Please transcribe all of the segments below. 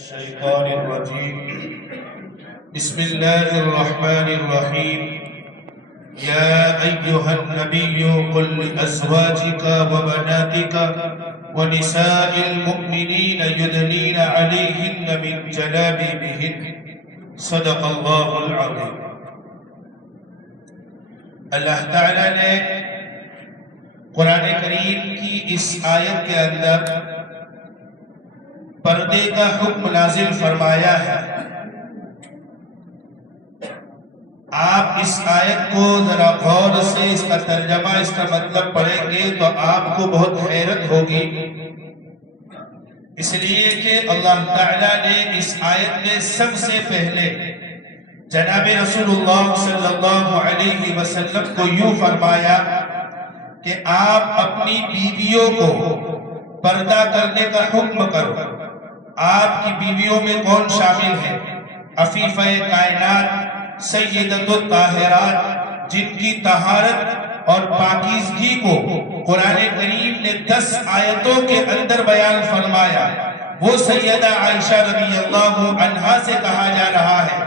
الشيطان الرجيم بسم الله الرحمن الرحيم يا أيها النبي قل لأزواجك وبناتك ونساء المؤمنين يدنين عليهن من جلابيبهن صدق الله العظيم۔ اللہ تعالیٰ نے قرآن کریم کی اس آیت کے اندر پردے کا حکم نازل فرمایا ہے۔ آپ اس آیت کو ذرا غور سے اس کا ترجمہ، اس کا مطلب پڑھیں گے تو آپ کو بہت حیرت ہوگی، اس لیے کہ اللہ تعالیٰ نے اس آیت میں سب سے پہلے جناب رسول اللہ صلی اللہ علیہ وسلم کو یوں فرمایا کہ آپ اپنی بیویوں کو پردہ کرنے کا حکم کرو۔ آپ کی بیویوں میں کون شامل ہے؟ عفیفہ کائنات سیدۃ الطاہرات، جن کی طہارت اور پاکیزگی کو قرآن کریم نے 10 آیتوں کے اندر بیان فرمایا۔ وہ سیدہ عائشہ رضی اللہ عنہا سے کہا جا رہا ہے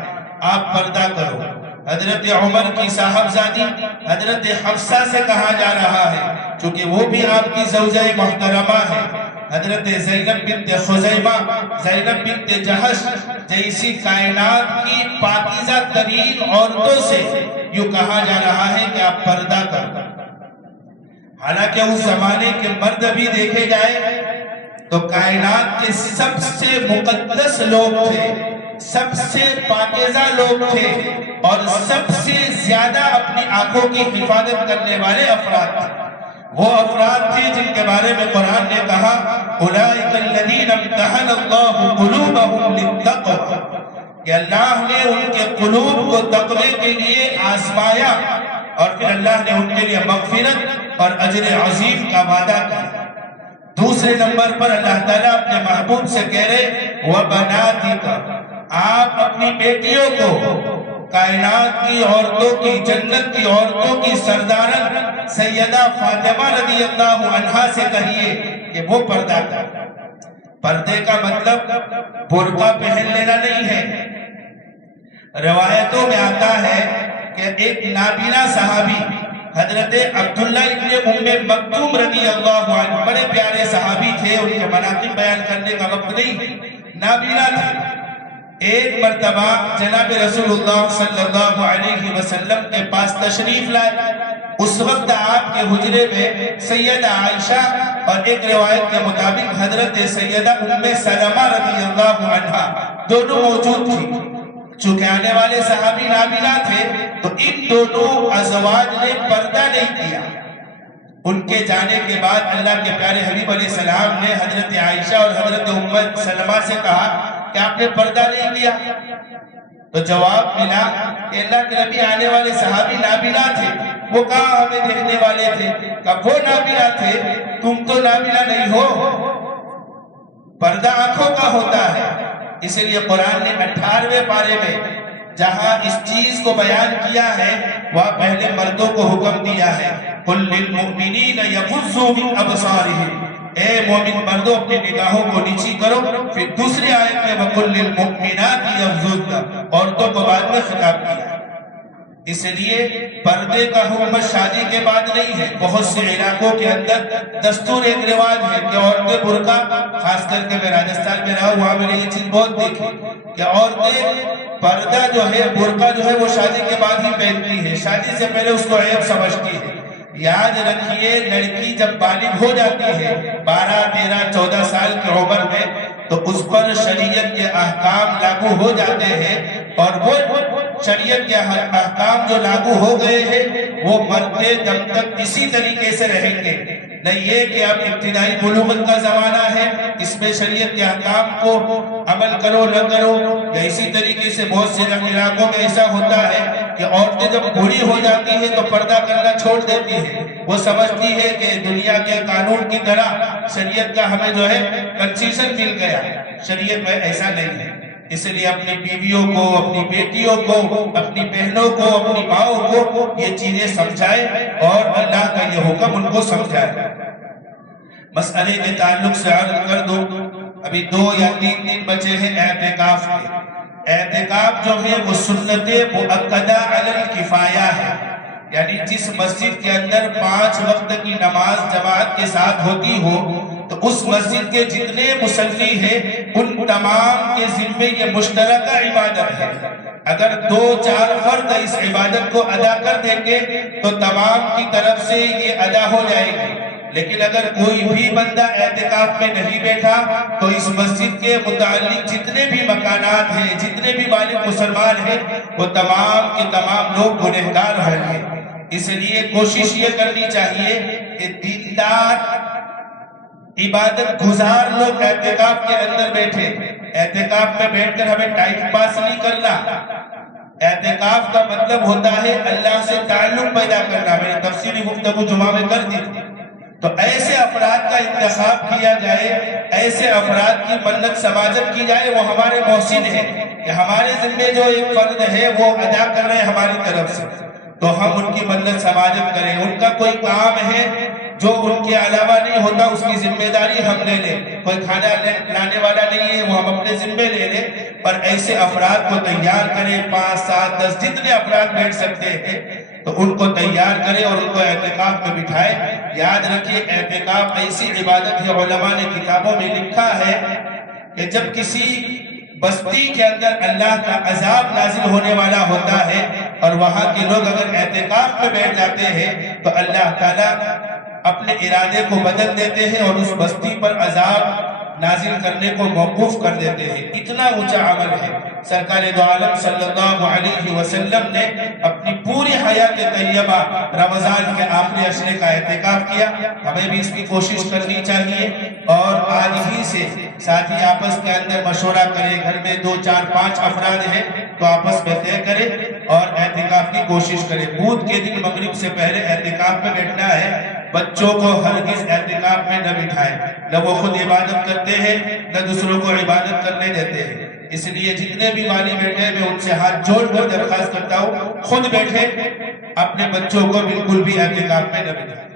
آپ پردہ کرو۔ حضرت عمر کی صاحبزادی حضرت حفصہ سے کہا جا رہا ہے، چونکہ وہ بھی آپ کی زوجہ محترمہ ہے۔ حضرت زینب بنت خزیمہ، زینب بنت جہش جیسی کائنات کی پاکیزہ ترین عورتوں سے یوں کہا جا رہا ہے کہ آپ پردہ کرو۔ حالانکہ اس زمانے کے مرد بھی دیکھے جائے تو کائنات کے سب سے مقدس لوگ تھے، سب سے پاکیزہ لوگ تھے، اور سب سے زیادہ اپنی آنکھوں کی حفاظت کرنے والے افراد تھے۔ وہ افراد تھے جن کے بارے میں قرآن نے کہا اولئک الذین امتحن اللہ قلوبہم للتقوی، کہ اللہ نے ان کے قلوب کو تقوی کے لیے آزمایا، اور پھر اللہ نے ان کے لیے مغفرت اور اجر عظیم کا وعدہ کیا۔ دوسرے نمبر پر اللہ تعالیٰ اپنے محبوب سے کہہ رہے وَبَنَاتِكَ، آپ اپنی بیٹیوں کو کائنات کی عورتوں کی، جنت کی عورتوں کی سردارن سیدہ فاطمہ رضی اللہ عنہا سے کہیے کہ وہ پردہ کریں۔ پردے کا مطلب برقع پہن لینا نہیں ہے۔ روایتوں میں آتا ہے کہ ایک نابینا صحابی حضرت عبداللہ ابن ام مکتوم رضی اللہ عنہ، بڑے پیارے صحابی تھے، ان کے مناقب بیان کرنے کا وقت نہیں، نابینا تھے۔ ایک مرتبہ جناب رسول اللہ صلی اللہ علیہ وسلم کے پاس تشریف لائے۔ اس وقت آپ کے حجرے میں سیدہ عائشہ اور ایک روایت کے مطابق حضرت سیدہ ام سلمہ رضی اللہ عنہا دونوں موجود تھی۔ چونکہ آنے والے صحابی نابینا تھے تو ان دونوں ازواج نے پردہ نہیں کیا۔ ان کے جانے کے بعد اللہ کے پیارے حبیب علیہ السلام نے حضرت عائشہ اور حضرت ام سلمہ سے کہا کہ آپ نے پردہ نہیں کیا؟ تو جواب ملا کہ اللہ کے نبی آنے والے صحابی نابینا تھے، وہ کہاں ہمیں دیکھنے والے تھے؟ کہ وہ نابینا تھے، تم تو نابینا نہیں ہو۔ پردہ آنکھوں کا ہوتا ہے، اس لیے قرآن نے 18ویں پارے میں جہاں اس چیز کو بیان کیا ہے وہاں پہلے مردوں کو حکم دیا ہے قُلْ لِلْمُؤْمِنِينَ يَغُضُّوا مِنْ أَبْصَارِهِمْ، اے مومن مردوں اپنی نگاہوں کو نیچی کرو۔ پھر دوسری آیت میں وَقُلْ لِلْمُؤْمِنَاتِ يَغْضُضْنَ، عورتوں کو بعد میں خطاب کیا۔ اس لیے پردے کا حکم شادی کے بعد نہیں ہے۔ بہت سے علاقوں کے اندر دستور ایک رواج ہے کہ عورتیں برقع، خاص کر کے میں راجستھان میں رہا، وہاں میں نے یہ چیز بہت دیکھی کہ عورتیں پردہ جو ہے، برقع جو ہے وہ شادی کے بعد ہی پہنتی ہے، شادی سے پہلے اس کو عیب سمجھتی ہے۔ یاد رکھیے لڑکی جب بالغ ہو جاتی ہے 12، 13، 14 سال کی عمر میں، تو اس پر شریعت کے احکام لاگو ہو جاتے ہیں، اور وہ شریعت کے احکام جو لاگو ہو گئے ہیں وہ مرتے دم تک اسی طریقے سے رہیں گے۔ نہیں یہ کہ اب ابتدائی بلوغت کا زمانہ ہے، اس میں شریعت کے احکام کو عمل کرو نہ کرو، یا اسی طریقے سے بہت سے علاقوں میں ایسا ہوتا ہے کہ عورتیں جب بوڑھی ہو جاتی ہیں تو پردہ کرنا چھوڑ دیتی ہیں۔ وہ سمجھتی ہے کہ دنیا کے قانون کی طرح شریعت کا ہمیں جو ہے کنسیشن مل گیا۔ شریعت میں ایسا نہیں ہے۔ اس لیے اپنی بیویوں کو، اپنی بیٹیوں کو، اپنی بہنوں کو، اپنی ماؤں کو یہ چیزیں سمجھائے اور اللہ کا یہ حکم ان کو سمجھائے۔ مسئلے کے تعلق سے عرض کر دوں ابھی 2 یا 3 دن بچے ہیں اعتکاف کے۔ اعتکاف جو ہے وہ سنت مؤکدہ علی الکفایہ ہے، یعنی جس مسجد کے اندر 5 وقت کی نماز جماعت کے ساتھ ہوتی ہو تو اس مسجد کے جتنے مصلی ہیں ان تمام کے ذمے یہ مشترکہ عبادت ہے۔ اگر 2-4 فرد اس عبادت کو ادا کر دیں گے تو تمام کی طرف سے یہ ادا ہو جائے گی، لیکن اگر کوئی بھی بندہ اعتکاف میں نہیں بیٹھا تو اس مسجد کے متعلق جتنے بھی مکانات ہیں، جتنے بھی بالغ مسلمان ہیں، وہ تمام کے تمام لوگ گنہگار ہوں گے۔ اس لیے کوشش یہ کرنی چاہیے کہ دیندار عبادت گزار لوگ اعتکاف کے اندر بیٹھے۔ اعتکاف میں بیٹھ کر ہمیں ٹائم پاس نہیں کرنا۔ اعتکاف کا مطلب ہوتا ہے اللہ سے تعلق پیدا کرنا۔ میں نے تفصیلی گفتگو جمعہ میں کر دی تھی۔ تو ایسے افراد کا انتخاب کیا جائے، ایسے افراد کی منت سماجت کی جائے، وہ ہمارے محسن ہیں کہ ہمارے ذمے جو ایک فرد ہے وہ ادا کر رہے ہیں ہماری طرف سے، تو ہم ان کی منت سماجت کریں۔ ان کا کوئی کام ہے جو ان کے علاوہ نہیں ہوتا، اس کی ذمہ داری ہم لے لیں۔ کوئی کھانا لانے والا نہیں ہے، وہ ہم اپنے ذمے لے لیں، پر ایسے افراد کو تیار کریں، 5، 7، 10 جتنے افراد بیٹھ سکتے ہیں تو ان کو تیار کریں اور ان کو اعتکاف میں بٹھائیں۔ یاد رکھیے اعتکاف ایسی عبادت ہے، علماء نے کتابوں میں لکھا ہے کہ جب کسی بستی کے اندر اللہ کا عذاب نازل ہونے والا ہوتا ہے اور وہاں کے لوگ اگر اعتکاف میں بیٹھ جاتے ہیں تو اللہ تعالیٰ اپنے ارادے کو بدل دیتے ہیں اور اس بستی پر عذاب نازل کرنے کو موقوف کر دیتے ہیں۔ اتنا اونچا عمل ہے۔ سرکار دو عالم صلی اللہ علیہ وسلم نے اپنی پوری حیات طیبہ رمضان کے آخری عشرے کا اعتکاف کیا۔ ہمیں بھی اس کی کوشش کرنی چاہیے اور آج ہی سے ساتھی آپس کے اندر مشورہ کریں۔ گھر میں 2، 4، 5 افراد ہیں تو آپس میں طے کریں اور اعتکاف کی کوشش کریں۔ بدھ کے دن مغرب سے پہلے اعتکاف میں بیٹھنا ہے۔ بچوں کو ہرگز اعتکاف میں نہ بٹھائیں، نہ وہ خود عبادت کرتے ہیں نہ دوسروں کو عبادت کرنے دیتے ہیں۔ اس لیے جتنے بھی والی بیٹھے میں ان سے ہاتھ جوڑ کر درخواست کرتا ہوں خود بیٹھے، اپنے بچوں کو بالکل بھی اعتکاف میں نہ بٹھائیں۔